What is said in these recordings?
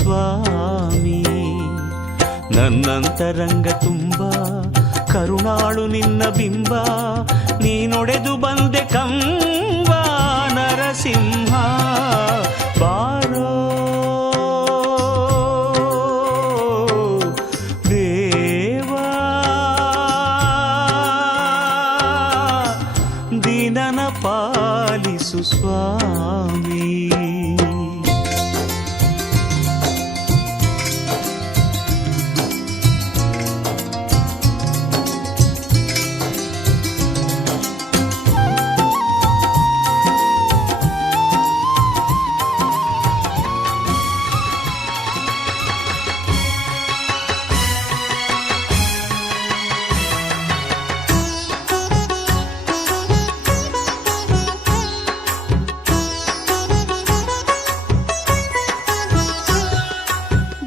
ಸ್ವಾಮಿ. ನನ್ನಂತರಂಗ ತುಂಬ ಕರುಣಾಳು ನಿನ್ನ ಬಿಂಬ, ನೀನೊಡೆದು ಬಂದೆ ಕಂಬ ನರಸಿಂಹ. ಬಾರೋ ದೇವಾ, ದೀನನ ಪಾಲಿಸು ಸ್ವಾಮಿ.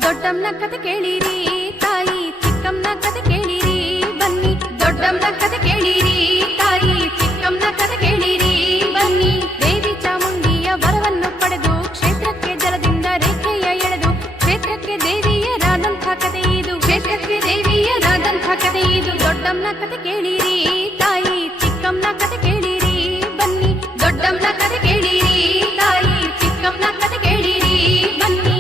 ದೊಡ್ಡಮ್ಮನ ಕತೆ ಕೇಳಿರಿ ತಾಯಿ ಚಿಕ್ಕಮ್ಮನ ಕತೆ ಕೇಳಿರಿ ಬನ್ನಿ. ದೊಡ್ಡಮ್ಮನ ಕತೆ ಕೇಳಿರಿ ತಾಯಿ ಚಿಕ್ಕಮ್ಮನ ಕತೆ ಕೇಳಿರಿ ಬನ್ನಿ. ದೇವಿ ಚಾಮುಂಡಿಯ ವರವನ್ನು ಪಡೆದು ಕ್ಷೇತ್ರಕ್ಕೆ ಜಲದಿಂದ ರೇಖೆಯ ಎಳೆದು ಕ್ಷೇತ್ರಕ್ಕೆ ದೇವಿಯರಾದಂಥ ಕತೆ ಇದು, ಕ್ಷೇತ್ರಕ್ಕೆ ದೇವಿಯರಾದಂಥ ಕತೆ ಇದು. ದೊಡ್ಡಮ್ಮನ ಕತೆ ಕೇಳಿರಿ ತಾಯಿ ಚಿಕ್ಕಮ್ಮನ ಕತೆ ಕೇಳಿರಿ ಬನ್ನಿ. ದೊಡ್ಡಮ್ಮನ ಕತೆ ಕೇಳಿರಿ ತಾಯಿ ಚಿಕ್ಕಮ್ಮನ ಕತೆ ಕೇಳಿರಿ ಬನ್ನಿ.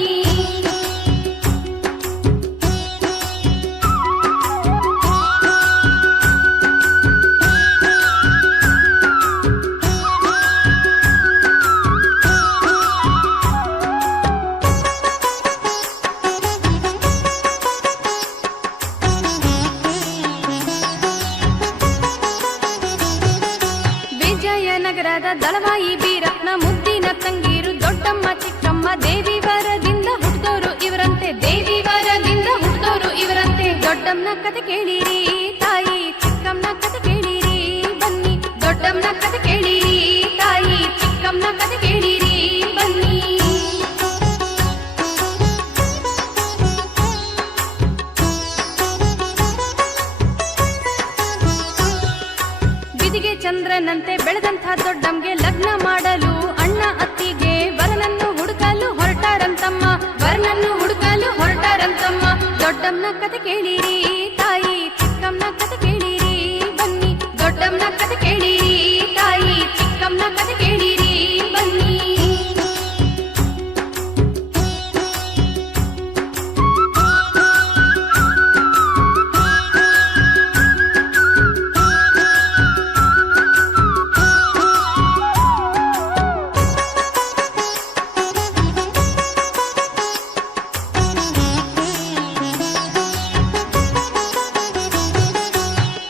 ವಿಜಯನಗರದ ದಳವಾಯಿ ಬೀರಪ್ಪನ ಮುದ್ದಿನ ತಂಗೀರು ದೊಡ್ಡಮ್ಮ ಚಿಕ್ಕಮ್ಮ ದೇವಿ ವರದಿಂದ ಹುಟ್ಟಿದೋರು ಇವರಂತೆ, ದೇವಿ ವರದಿಂದ ಹುಟ್ಟಿದೋರು ಇವರಂತೆ. ದೊಡ್ಡಮ್ಮನ ಕತೆ ಕೇಳಿರಿ ತಾಯಿ ಚಿಕ್ಕಮ್ಮನ ಕತೆ ಕೇಳಿರಿ ಬನ್ನಿ. ದೊಡ್ಡಮ್ಮನ ಕತೆ ಕೇಳಿರಿ ತಾಯಿ ಚಿಕ್ಕಮ್ಮನ ಕತೆ ಕೇಳಿರಿ ಬನ್ನಿ. ಬಿದಿಗೆ ಚಂದ್ರನಂತೆ ಬೆಳೆದಂಥ ದೊಡ್ಡಮ್ಗೆ ಲಗ್ನ ಮಾಡಲು ಅಣ್ಣ ಅತ್ತಿಗೆ ವರನನ್ನು ಹುಡುಕಲು ಹೊರಟಾರಂತಮ್ಮ, ವರನನ್ನು ಹುಡುಕಲು ಹೊರಟಾರಂತಮ್ಮ. ದೊಡ್ಡಮ್ಮನ ಕತೆ ಕೇಳಿರಿ ತಾಯಿ ಚಿಕ್ಕಮ್ಮನ ಕತೆ ಕೇಳಿರಿ ಬನ್ನಿ. ದೊಡ್ಡಮ್ಮನ ಕತೆ ಕೇಳಿರಿ ತಾಯಿ ಚಿಕ್ಕಮ್ಮನ ಕತೆ ಕೇಳಿರಿ ಬನ್ನಿ.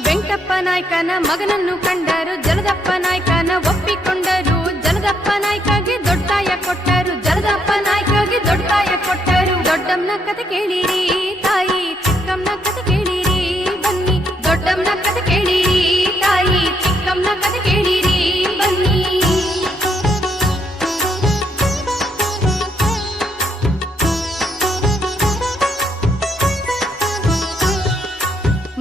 ವೆಂಕಟಪ್ಪ ನಾಯ್ಕನ ಮಗನನ್ನು ಕಂಡರು, ಜಲದಪ್ಪ ನಾಯ್ಕನ ಒಪ್ಪಿಕೊಂಡರು. ಜಲದಪ್ಪ ನಾಯ್ಕಗೆ ದೊಡ್ಡಾಯ ಕೊಟ್ಟರು, ಜಲದಪ್ಪ ನಾಯ್ಕಗೆ ದೊಡ್ಡಾಯ ಕೊಟ್ಟರು. ದೊಡ್ಡಮ್ಮನ ಕತೆ ಕೇಳಿರಿ ತಾಯಿ ಚಿಕ್ಕಮ್ಮನ ಕತೆ ಕೇಳಿರಿ ಬನ್ನಿ. ದೊಡ್ಡಮ್ಮನ ಕತೆ ಕೇಳಿರಿ ತಾಯಿ ಚಿಕ್ಕಮ್ಮನ ಕತೆ ಕೇಳಿರಿ ಬನ್ನಿ.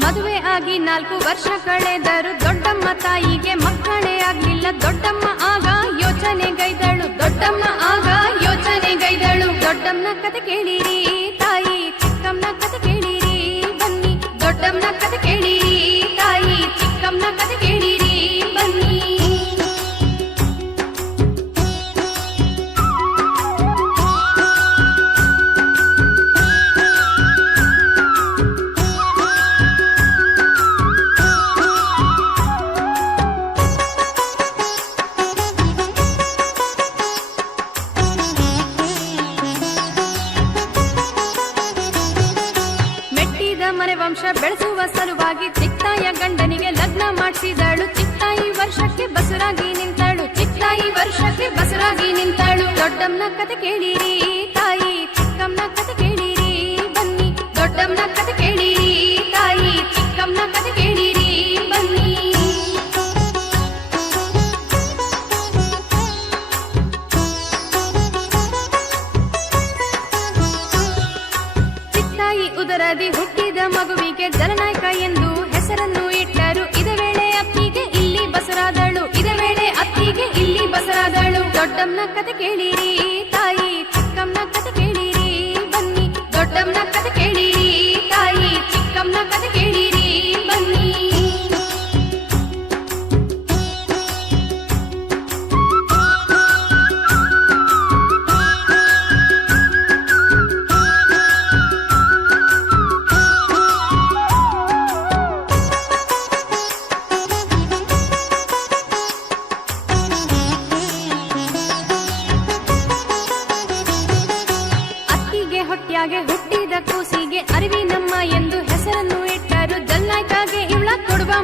ಮದುವೆ ಆಗಿ 4 ವರ್ಷ ಕಳೆದರು, ದೊಡ್ಡಮ್ಮ ತಾಯಿಗೆ ಮಕ್ಕಳೇ ಆಗ್ಲಿಲ್ಲ. ದೊಡ್ಡಮ್ಮ ಆಗ ಯೋಚನೆಗೈದಳು, ದೊಡ್ಡಮ್ಮ ಆಗ ಯೋಚನೆಗೈದಳು. ದೊಡ್ಡಮ್ಮನ ಕತೆ ಕೇಳಿರಿ ತಾಯಿ ಚಿಕ್ಕಮ್ಮನ ಕತೆ ಕೇಳಿರಿ ಬನ್ನಿ. ದೊಡ್ಡಮ್ಮನ ಕತೆ ಕೇಳಿರಿ ತಾಯಿ ಚಿಕ್ಕಮ್ಮನ ಕತೆ ಕೇಳಿರಿ ಬನ್ನಿ. ಮನೆ ವಂಶ ಬೆಳೆಸುವ ಸಲುವಾಗಿ ಚಿಕ್ತಾಯ ಗಂಡನಿಗೆ ಲಗ್ನ ಮಾಡಿಸಿದಳು. ಚಿಕ್ತಾಯಿ ವರ್ಷಕ್ಕೆ ಬಸುರಾಗಿ ನಿಂತಳು, ಚಿಕ್ತಾಯಿ ವರ್ಷಕ್ಕೆ ಬಸುರಾಗಿ ನಿಂತಳು. ದೊಡ್ಡಮ್ಮನ ಕತೆ ಕೇಳಿರಿ ತಾಯಿ ಚಿಕ್ಕಮ್ಮನ ಕತೆ ಕೇಳಿರಿ ಬನ್ನಿ. ದೊಡ್ಡಮ್ಮನ ಕತೆ ಕೇಳಿರಿ ತಾಯಿ ಚಿಕ್ಕಮ್ಮನ ಕತೆ ಕೇಳಿರಿ ಬನ್ನಿ. ಚಿಕ್ತಾಯಿ ಉದರದಿ ಹುಟ್ಟಿದ ಮಗುವಿಗೆ ಜನನಾಯಕ ಎಂದು ಹೆಸರನ್ನು ಇಟ್ಟರು. ಇದೇ ವೇಳೆ ಅತ್ತಿಗೆ ಇಲ್ಲಿ ಬಸರಾದಳು, ಇದೇ ವೇಳೆ ಅತ್ತಿಗೆ ಇಲ್ಲಿ ಬಸರಾದಳು. ದೊಡ್ಡಮ್ಮನ ಕತೆ ಕೇಳಿರಿ ತಾಯಿ ಚಿಕ್ಕಮ್ಮನ ಕತೆ ಕೇಳಿರಿ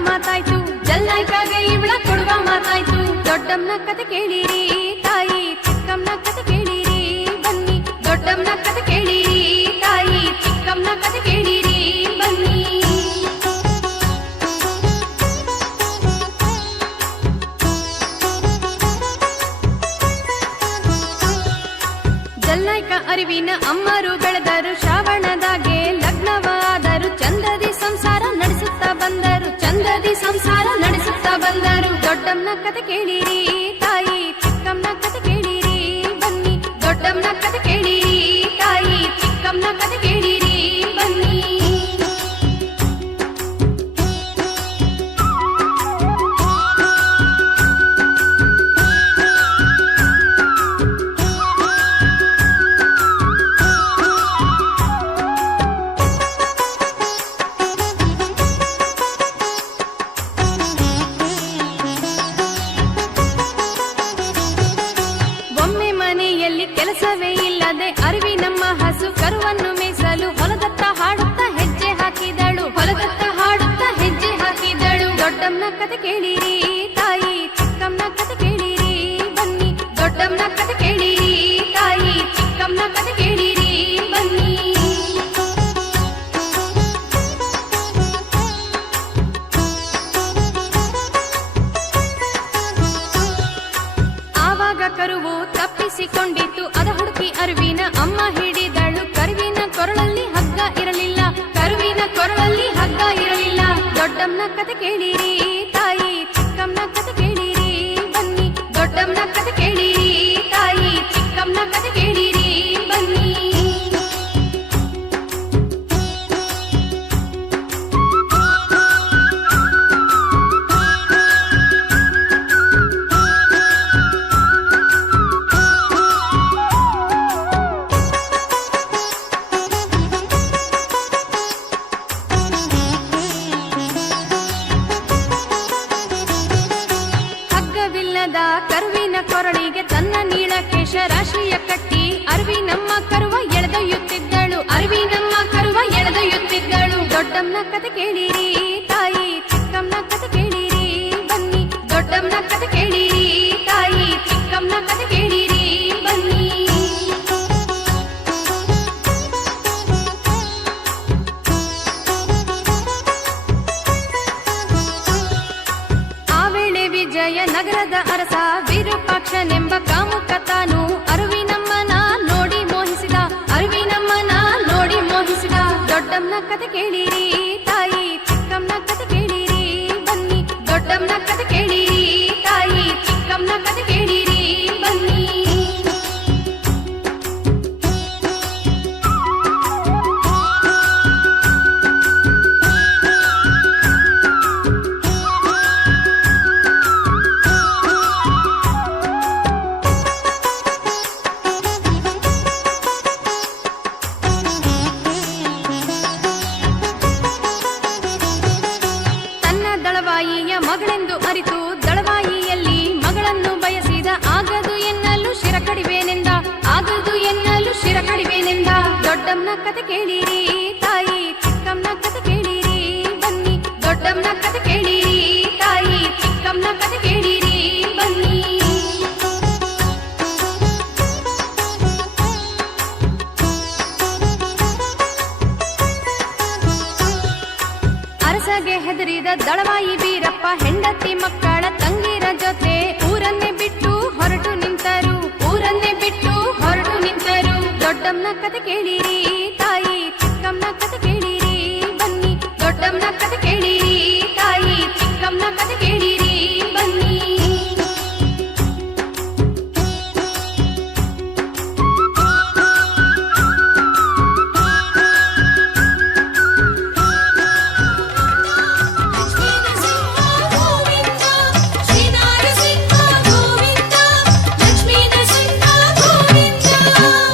ಮಾತಾಯ್ತು, ಜಲ್ನಾಯ್ಕಾಗೆ ಇವಳ ಕೊಡುವ ಮಾತಾಯ್ತು. ದೊಡ್ಡಮ್ಮನ ಕತೆ ಕೇಳಿರಿ ತಾಯಿ, ಚಿಕ್ಕಮ್ಮನ ಕತೆ ಕೇಳಿರಿ ಬನ್ನಿ. ದೊಡ್ಡಮ್ಮನ ಕತೆ ಕೇಳಿರಿ ತಾಯಿ, ಚಿಕ್ಕಮ್ಮನ ಕತೆ ಕೇಳಿರಿ ಬನ್ನಿ. ಜಲ್ನಾಯ್ಕ ಅರಿವಿನ ಅಮ್ಮರು ಬೆಳೆದರು, ಶ್ರಾವಣದಾಗೆ ಲಗ್ನವಾದರು. ಚಂದದಿ ಸಂಸಾರ ನಡೆಸುತ್ತಾ ಬಂದರು, ಚಂದದಿ ಸಂಸಾರ ನಡೆಸುತ್ತಾ ಬಂದರು. ದೊಡ್ಡಮ್ಮನ ಕತೆ ಕೇಳಿರಿ ತಾಯಿ, ಚಿಕ್ಕಮ್ಮನ ಕತೆ ಕೇಳಿರಿ ಬನ್ನಿ. ದೊಡ್ಡಮ್ಮನ ಕತೆ ಕೇಳಿರಿ ತಾಯಿ, ಚಿಕ್ಕಮ್ಮನ ಕತೆ ಕೇಳಿರಿ ಬನ್ನಿ. ಒಮ್ಮೆ ಮನೆಯಲ್ಲಿ ಕೆಲಸವೇ ಇಲ್ಲದೆ ಅರಿವಿನಮ್ಮ ಹಸು ಕರುವನ್ನು ಮೇಸಲು ಹೊಲದತ್ತ ಹಾಡುತ್ತಾ ಹೆಜ್ಜೆ ಹಾಕಿದಳು, ಹೊಲದತ್ತ ಹಾಡುತ್ತಾ ಹೆಜ್ಜೆ ಹಾಕಿದಳು. ದೊಡ್ಡಮ್ಮನ ಕತೆ ಕೇಳಿರಿ ತಾಯಿ, ಚಿಕ್ಕಮ್ಮನ ಕತೆ ಕೇಳಿರಿ ಬನ್ನಿ. ದೊಡ್ಡಮ್ಮನ ಕತೆ ಕೇಳಿರಿ ತಾಯಿ, ಚಿಕ್ಕಮ್ಮನ ಕತೆ ಕೇಳಿರಿ ಬನ್ನಿ. ಆವಾಗ ಕರುವು ತಪ್ಪಿಸಿಕೊಂಡಿತು, ಅದ ಹುಡುಕಿ ಅರಿವಿನ ಅಮ್ಮ ಹಿಡಿದಳು. ಕರುವಿನ ಕೊರಳಲ್ಲಿ ಹಗ್ಗ ಇರಲಿಲ್ಲ, ಕರುವಿನ ಕೊರಳಲ್ಲಿ ಹಗ್ಗ ಇರಲಿಲ್ಲ. ದೊಡ್ಡಮ್ಮನ ಕತೆ ಕೇಳಿರಿ ತಾಯಿ, ಚಿಕ್ಕಮ್ಮನ ಕತೆ ಕೇಳಿರಿ ಬನ್ನಿ. ದೊಡ್ಡಮ್ಮನ ಕತೆ ಕೇಳಿರಿ ತಾಯಿ, ಚಿಕ್ಕಮ್ಮನ ಕತೆ ಕೇಳಿರಿ ಬನ್ನಿ. ಹಗ್ಗವಿಲ್ಲದ ಕರುವಿನ ಕೊರಳಿಗೆ ತನ್ನ ನೀಳಕೇಶ ರಾಶಿಯ ಕಟ್ಟಿ ಅರಿವಿನಮ್ಮ ಕರುವ ಎಳೆದೊಯ್ಯುತ್ತಿದ್ದಳು, ಅರಿವಿನಮ್ಮ ಕರುವ ಎಳೆದೊಯ್ಯುತ್ತಿದ್ದಳು. ದೊಡ್ಡಮ್ಮನ ಕತೆ ಕೇಳಿರಿ ತಾಯಿ, ಚಿಕ್ಕಮ್ಮನ ಕತೆ ಕೇಳಿರಿ ಬನ್ನಿ. ದೊಡ್ಡಮ್ಮನ ಕತೆ ಕೇಳಿರಿ ತಾಯಿ, ಚಿಕ್ಕಮ್ಮನ ಕತೆ ಕೇಳಿರಿ ಬನ್ನಿ. ಆ ವೇಳೆ ವಿಜಯ ನಗರದ ಅರಸ ವಿರೂಪಾಕ್ಷನೆಂಬ ಕಾಮುಕ ತಾನು ಅರಿವಿನಮ್ಮನ ನೋಡಿ ಮೋಹಿಸಿದ, ಅರಿವಿನಮ್ಮನ ನೋಡಿ ಮೋಹಿಸಿದ. ದೊಡ್ಡಮ್ಮನ ಕತೆ ಕೇಳಿರಿ ತಾಯಿ, ಚಿಕ್ಕಮ್ಮನ ಕತೆ ಕೇಳಿರಿ ಬನ್ನಿ. ದೊಡ್ಡಮ್ಮನ ಕತೆ ಕೇಳಿರಿ ತಾಯಿ, ಚಿಕ್ಕಮ್ಮನ ಕತೆ ಕೇಳಿರಿ ಬನ್ನಿ. ತನ್ನ ದಳವಾಯಿಯ ಮಗಳೆಂದು ಅರಿತು ದಳವಾಯಿಯಲ್ಲಿ ಮಗಳನ್ನು ಬಯಸಿದ. ಆಗದು ಎನ್ನಲು ಶಿರ ಕಡಿಬೇನೆಂದ, ಆಗದು ಎನ್ನಲು ಶಿರ ಕಡಿಬೇನೆಂದ. ದೊಡ್ಡಮ್ಮನ ಕತೆ ಕೇಳಿರಿ ತಾಯಿ, ಚಿಕ್ಕಮ್ಮನ ಕತೆ ಕೇಳಿರಿ ಬನ್ನಿ. ದೊಡ್ಡಮ್ಮನ ಕತೆ ಕೇಳಿರಿ ತಾಯಿ, ಚಿಕ್ಕಮ್ಮನ ಕತೆ ಕೇಳಿರಿ ಬನ್ನಿ. ಅರಸಗೆ ಹೆದರಿದ ದಳವಾಯಿ ಬೀರಪ್ಪ ಹೆಂಡತಿ ಮಕ್ಕಳ ತಂಗಿರ ಜೊತೆ ಊರನ್ನೇ ಬಿಟ್ಟು ಹೊರಟು ನಿಂತರು, ಊರನ್ನೇ ಬಿಟ್ಟು ಹೊರಟು ನಿಂತರು. ದೊಡ್ಡಮ್ಮನ ಕತೆ ಕೇಳಿರಿ ತಾಯಿ, ಚಿಕ್ಕಮ್ಮನ ಕತೆ ಕೇಳಿರಿ ಬನ್ನಿ. ದೊಡ್ಡಮ್ಮನ ಕತೆ ಕೇಳಿರಿ ತಾಯಿ, ಚಿಕ್ಕಮ್ಮನ ಕತೆ ಕೇಳಿರಿ ಬನ್ನಿ.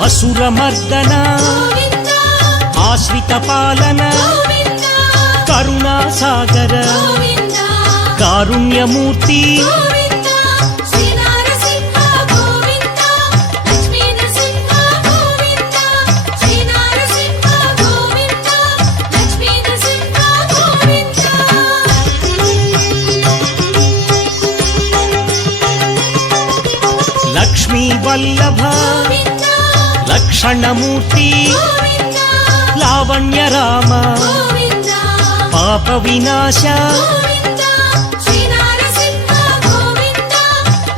ಅಸುರ ಮರ್ದನ ಆಶ್ರಿತ ಪಾಲನ ಕರುಣಾ ಸಾಗರ ಕಾರುಣ್ಯ ಮೂರ್ತಿ వల్లభ గోవింద లక్షణమూర్తి గోవింద లావణ్య రామ గోవింద పాప వినాశ గోవింద శ్రీ నరసింహ గోవింద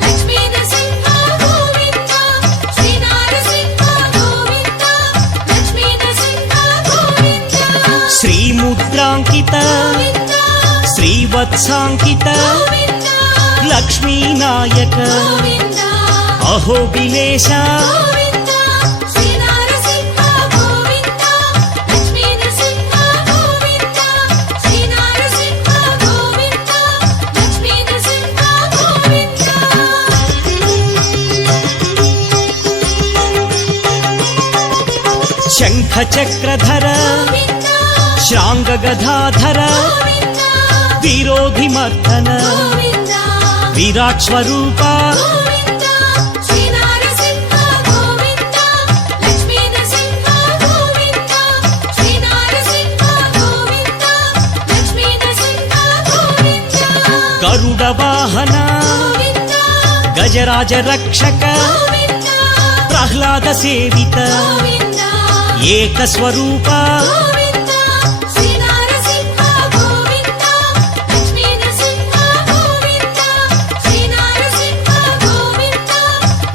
లక్ష్మీ నరసింహ గోవింద శ్రీ నరసింహ గోవింద లక్ష్మీ నరసింహ గోవింద శ్రీముద్రాంకిత గోవింద శ్రీవత్సాంకిత గోవింద లక్ష్మీ నాయక గోవింద అహోబిలేశ గోవింద శ్రీ నరసింహ గోవింద లక్ష్మీ నరసింహ గోవింద శ్రీ నరసింహ గోవింద లక్ష్మీ నరసింహ గోవింద శంఖ చక్రధర గోవింద శ్రాంగ గదాధర గోవింద విరోధి మర్దన గోవింద విరాట్ స్వరూప గోవింద శ్రీ నరసింహ గోవింద లక్ష్మీ నరసింహ గోవింద శ్రీ నరసింహ గోవింద లక్ష్మీ నరసింహ గోవింద గరుడ వాహన గోవింద గజరాజ రక్షక గోవింద ప్రహ్లాద సేవిత గోవింద ఏక స్వరూప గోవింద శ్రీ నరసింహ గోవింద లక్ష్మీ నరసింహ గోవింద శ్రీ నరసింహ గోవింద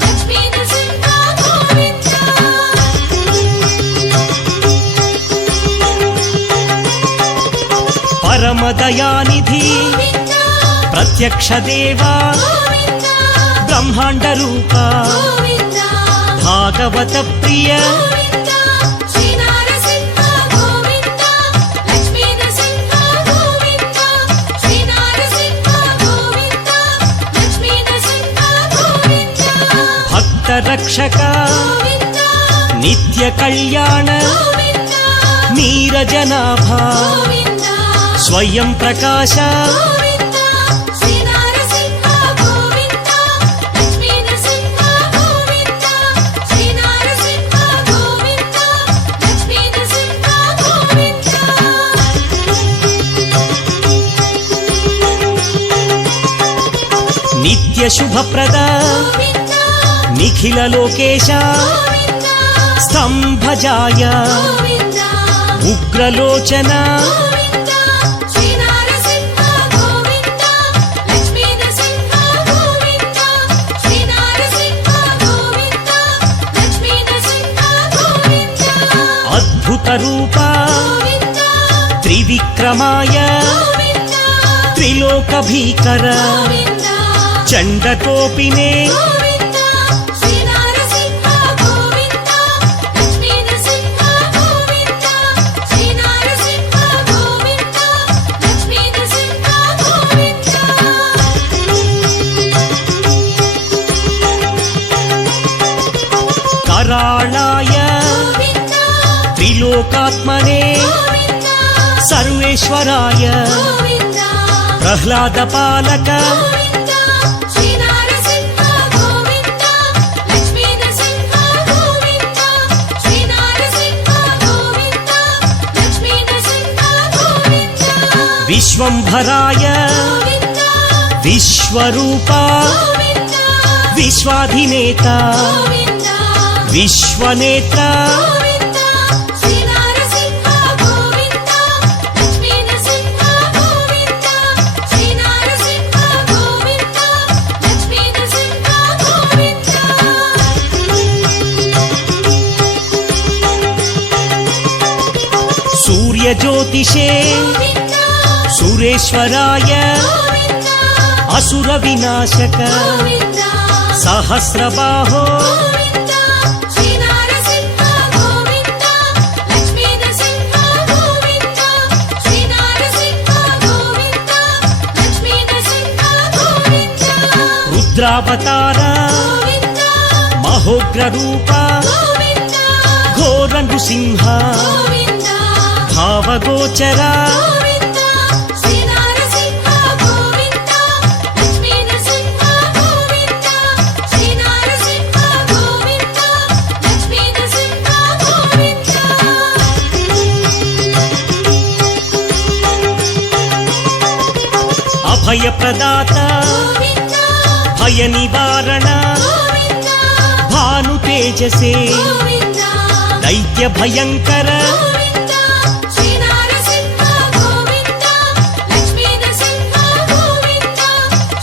లక్ష్మీ నరసింహ గోవింద పరమ దయానిధి గోవింద ప్రత్యక్ష దేవా గోవింద బ్రహ్మాండ రూప గోవింద భాగవత ప్రియ గోవింద శ్రీ నరసింహ గోవింద లక్ష్మీ నరసింహ గోవింద శ్రీ నరసింహ గోవింద లక్ష్మీ నరసింహ గోవింద భక్త రక్షక గోవింద నిత్య కళ్యాణ గోవింద నీరజనాభ గోవింద స్వయం ప్రకాశ గోవింద శ్రీ నరసింహ గోవింద లక్ష్మీ నరసింహ గోవింద శ్రీ నరసింహ గోవింద లక్ష్మీ నరసింహ గోవింద నిత్య శుభప్రద గోవింద నిఖిల లోకేశ గోవింద స్తంభజాయ గోవింద ఉగ్రలోచన గోవింద శ్రీ నరసింహ గోవింద లక్ష్మీ నరసింహ గోవింద శ్రీ నరసింహ గోవింద లక్ష్మీ నరసింహ గోవింద అద్భుత రూప గోవింద త్రివిక్రమాయ గోవింద త్రిలోక భీకర గోవింద చండకోపినే గోవింద శ్రీ నరసింహ గోవింద లక్ష్మీ నరసింహ గోవింద శ్రీ నరసింహ గోవింద లక్ష్మీ నరసింహ గోవింద कराळाय గోవింద त्रिलोकात्मने గోవింద सर्वेश्वराय గోవింద प्रह्लाद पालक గోవింద శ్రీ నరసింహ గోవింద లక్ష్మీ నరసింహ గోవింద శ్రీ నరసింహ గోవింద లక్ష్మీ నరసింహ గోవింద विश्वंभराय గోవింద विश्वरूप గోవింద विश्वाधिनेता గోవింద विश्वनेत्र గోవింద శ్రీ నరసింహ గోవింద లక్ష్మీ నరసింహ గోవింద శ్రీ నరసింహ గోవింద లక్ష్మీ నరసింహ గోవింద सूर्य ज्योतिषे గోవింద सुरेश्वराय గోవింద असुर विनाशक గోవింద सहस्रबाहो గోవింద శ్రీ నరసింహ గోవింద లక్ష్మీ నరసింహ గోవింద శ్రీ నరసింహ గోవింద లక్ష్మీ నరసింహ గోవింద रुद्रावतार గోవింద महोग्र रूप గోవింద घोर नृसिंह గోవింద भावगोचर గోవింద శ్రీ నరసింహ గోవింద లక్ష్మీ నరసింహ గోవింద శ్రీ నరసింహ గోవింద లక్ష్మీ నరసింహ గోవింద अभय प्रदाता గోవింద भय निवारण గోవింద తేజసే గోవింద దైత్య భయంకర గోవింద శ్రీ నరసింహ గోవింద లక్ష్మీ నరసింహ గోవింద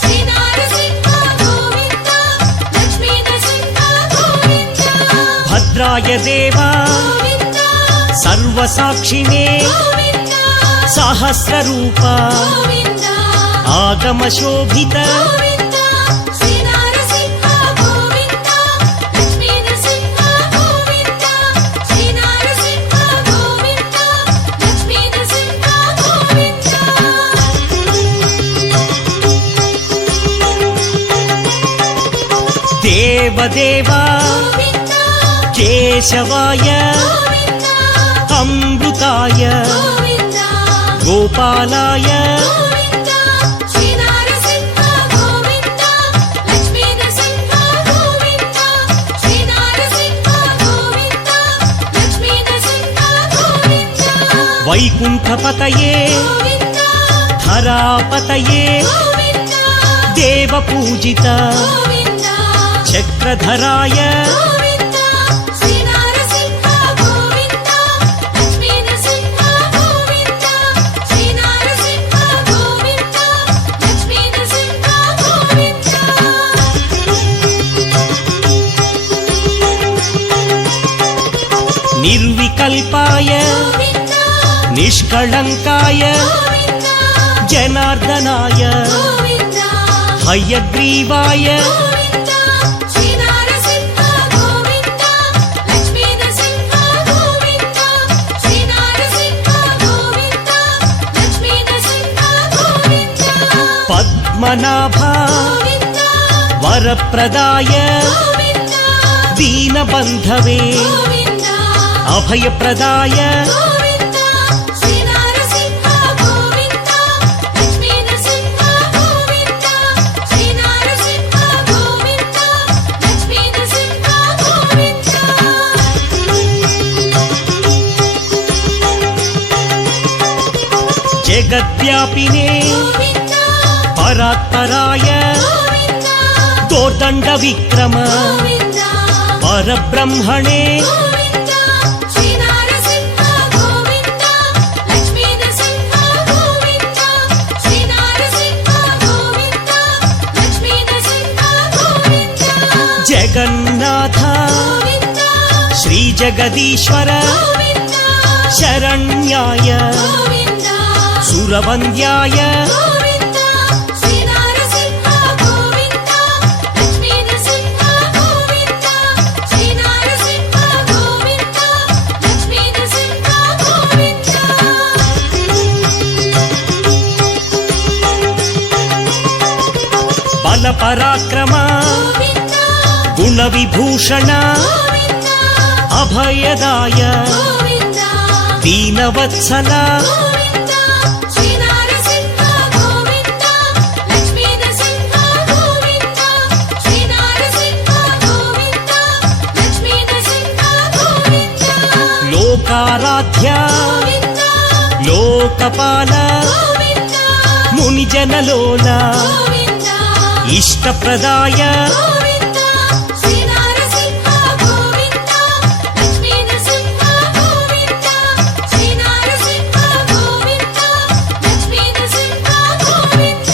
శ్రీ నరసింహ గోవింద లక్ష్మీ నరసింహ గోవింద భద్రాయ దేవా గోవింద సర్వసాక్షిణే గోవింద సహస్రరూప గోవింద ఆగమశోభిత గోవింద శ్రీ నరసింహ గోవింద లక్ష్మీ నరసింహ గోవింద శ్రీ నరసింహ గోవింద లక్ష్మీ నరసింహ గోవింద దేవదేవా గోవింద కేశవాయ గోవింద అమృతాయ గోవింద గోపాలాయ గోవింద శ్రీ నరసింహ గోవింద లక్ష్మీ నరసింహ గోవింద శ్రీ నరసింహ గోవింద లక్ష్మీ నరసింహ గోవింద వైకుంఠపతయే గోవింద ధరాపతయే గోవింద దేవపూజిత గోవింద చక్రధరాయ గోవింద శ్రీ నరసింహ గోవింద లక్ష్మీ నరసింహ గోవింద శ్రీ నరసింహ గోవింద లక్ష్మీ నరసింహ గోవింద నిర్వికల్పాయ గోవింద నిష్కళంకాయ గోవింద జనార్దనాయ గోవింద హయగ్రీవాయ గోవింద శ్రీ నరసింహ గోవింద లక్ష్మీ నరసింహ గోవింద శ్రీ నరసింహ గోవింద లక్ష్మీ నరసింహ గోవింద పద్మనాభ గోవింద వరప్రదాయ గోవింద దీనబంధవే గోవింద అభయప్రదాయ గోవింద శ్రీ నరసింహ గోవింద లక్ష్మీ నరసింహ గోవింద శ్రీ నరసింహ గోవింద లక్ష్మీ నరసింహ గోవింద జగద్వ్యాపినే గోవింద పరాత్పరాయ గోవింద దోర్దండ విక్రమ గోవింద పరబ్రహ్మణే గోవింద శ్రీ నరసింహ గోవింద లక్ష్మీ నరసింహ గోవింద శ్రీ నరసింహ గోవింద లక్ష్మీ నరసింహ గోవింద జగన్నాథ గోవింద శ్రీ జగదీశ్వర గోవింద శరణ్యాయ గోవింద సురవంద్యాయ గోవింద శ్రీ నరసింహ గోవింద లక్ష్మీ నరసింహ గోవింద శ్రీ నరసింహ గోవింద లక్ష్మీ నరసింహ గోవింద బల పరాక్రమ గోవింద గుణ విభూషణ గోవింద అభయదాయ గోవింద దీనవత్సల గోవింద శ్రీ నరసింహ గోవింద లక్ష్మీ నరసింహ గోవింద శ్రీ నరసింహ గోవింద లక్ష్మీ నరసింహ గోవింద లోకారాధ్య గోవింద లోకపాల గోవింద మునిజనలోల గోవింద ఇష్టప్రదాయ గోవింద శ్రీ నరసింహ గోవింద లక్ష్మీ నరసింహ గోవింద శ్రీ నరసింహ గోవింద లక్ష్మీ నరసింహ గోవింద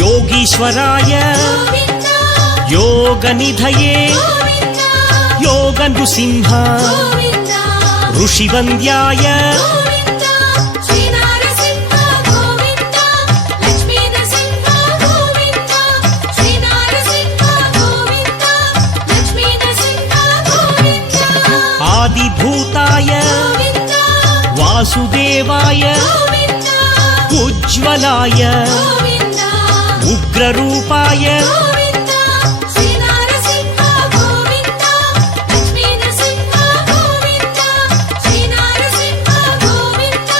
యోగీశ్వరాయ గోవింద యోగనిధయే గోవింద యోగ నృసింహ గోవింద ఋషివంద్యాయ గోవింద శ్రీ నరసింహ గోవింద లక్ష్మీ నరసింహ గోవింద శ్రీ నరసింహ గోవింద లక్ష్మీ నరసింహ గోవింద ఆదిభూతాయ గోవింద వాసుదేవాయ గోవింద ఉజ్వలాయ గోవింద ఉగ్రరూపాయ గోవింద శ్రీ నరసింహ గోవింద లక్ష్మీ నరసింహ గోవింద శ్రీ నరసింహ గోవింద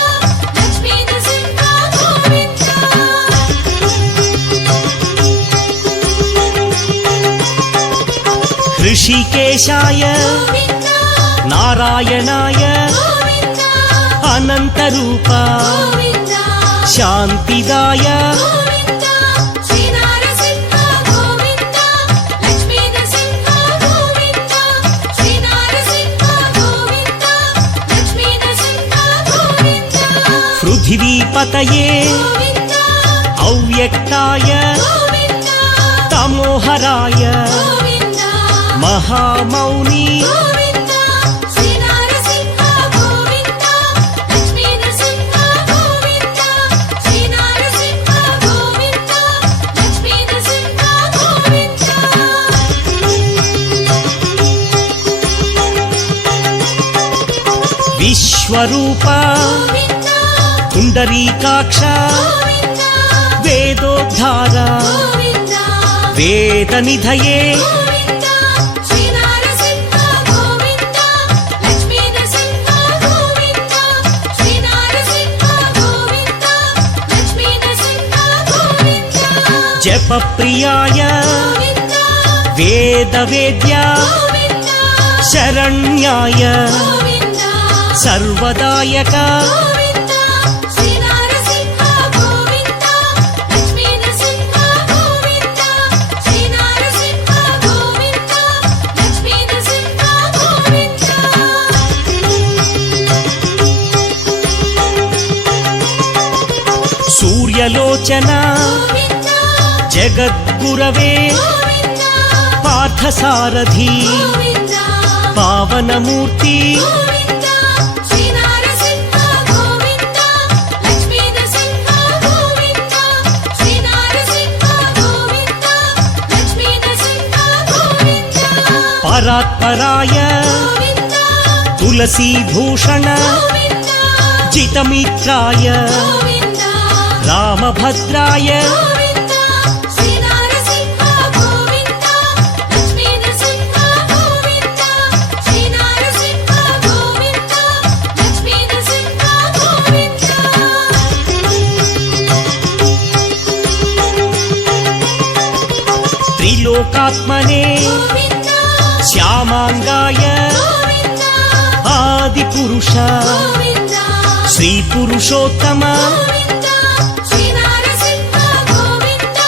లక్ష్మీ నరసింహ గోవింద హృషికేశాయ గోవింద నారాయణాయ గోవింద అనంతరూప గోవింద శాంతిదాయ గోవింద पृथिवीपतये గోవింద अव्यक्ताय గోవింద तमोहराय గోవింద महामौनी గోవింద శ్రీ నరసింహ గోవింద లక్ష్మీ నరసింహ గోవింద శ్రీ నరసింహ గోవింద లక్ష్మీ నరసింహ గోవింద विश्वरूप గోవింద पुण्डरीकाक्ष గోవింద वेदोद्धार గోవింద वेदनिधये గోవింద శ్రీ నరసింహ గోవింద లక్ష్మీ నరసింహ గోవింద శ్రీ నరసింహ గోవింద లక్ష్మీ నరసింహ గోవింద जपप्रियाय గోవింద वेदवेद्य గోవింద शरण्याय గోవింద सर्वदायक గోవింద శ్రీ నరసింహ గోవింద లక్ష్మీ నరసింహ గోవింద శ్రీ నరసింహ గోవింద లక్ష్మీ నరసింహ గోవింద सूर्यलोचन గోవింద जगद्गुरवे గోవింద पार्थसारथी గోవింద पावनमूर्ति గోవింద శ్రీ నరసింహ గోవింద లక్ష్మీ నరసింహ గోవింద శ్రీ నరసింహ గోవింద లక్ష్మీ నరసింహ గోవింద परात्पराय గోవింద तुलसीभूषण గోవింద जितमित्राय గోవింద रामभद्राय గోవింద శ్రీ నరసింహ గోవింద లక్ష్మీ నరసింహ గోవింద శ్రీ నరసింహ గోవింద లక్ష్మీ నరసింహ గోవింద त्रिलोकात्मने గోవింద श्यामाङ्गाय గోవింద आदिपुरुष గోవింద श्रीपुरुषोत्तम గోవింద శ్రీ నరసింహ గోవింద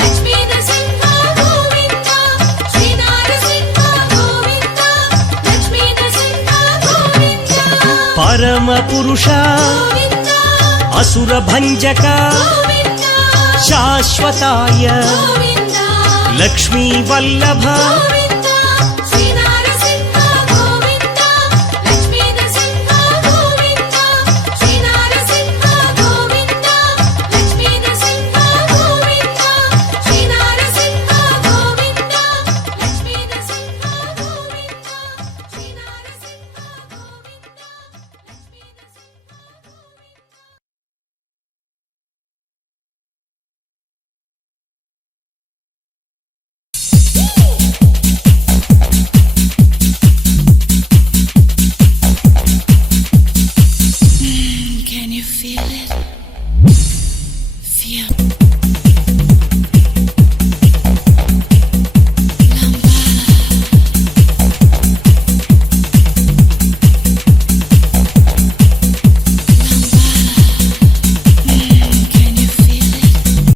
లక్ష్మీ నరసింహ గోవింద శ్రీ నరసింహ గోవింద లక్ష్మీ నరసింహ గోవింద परमपुरुष గోవింద असुरभञ्जक గోవింద शाश्वताय గోవింద लक्ष्मीवल्लभ గోవింద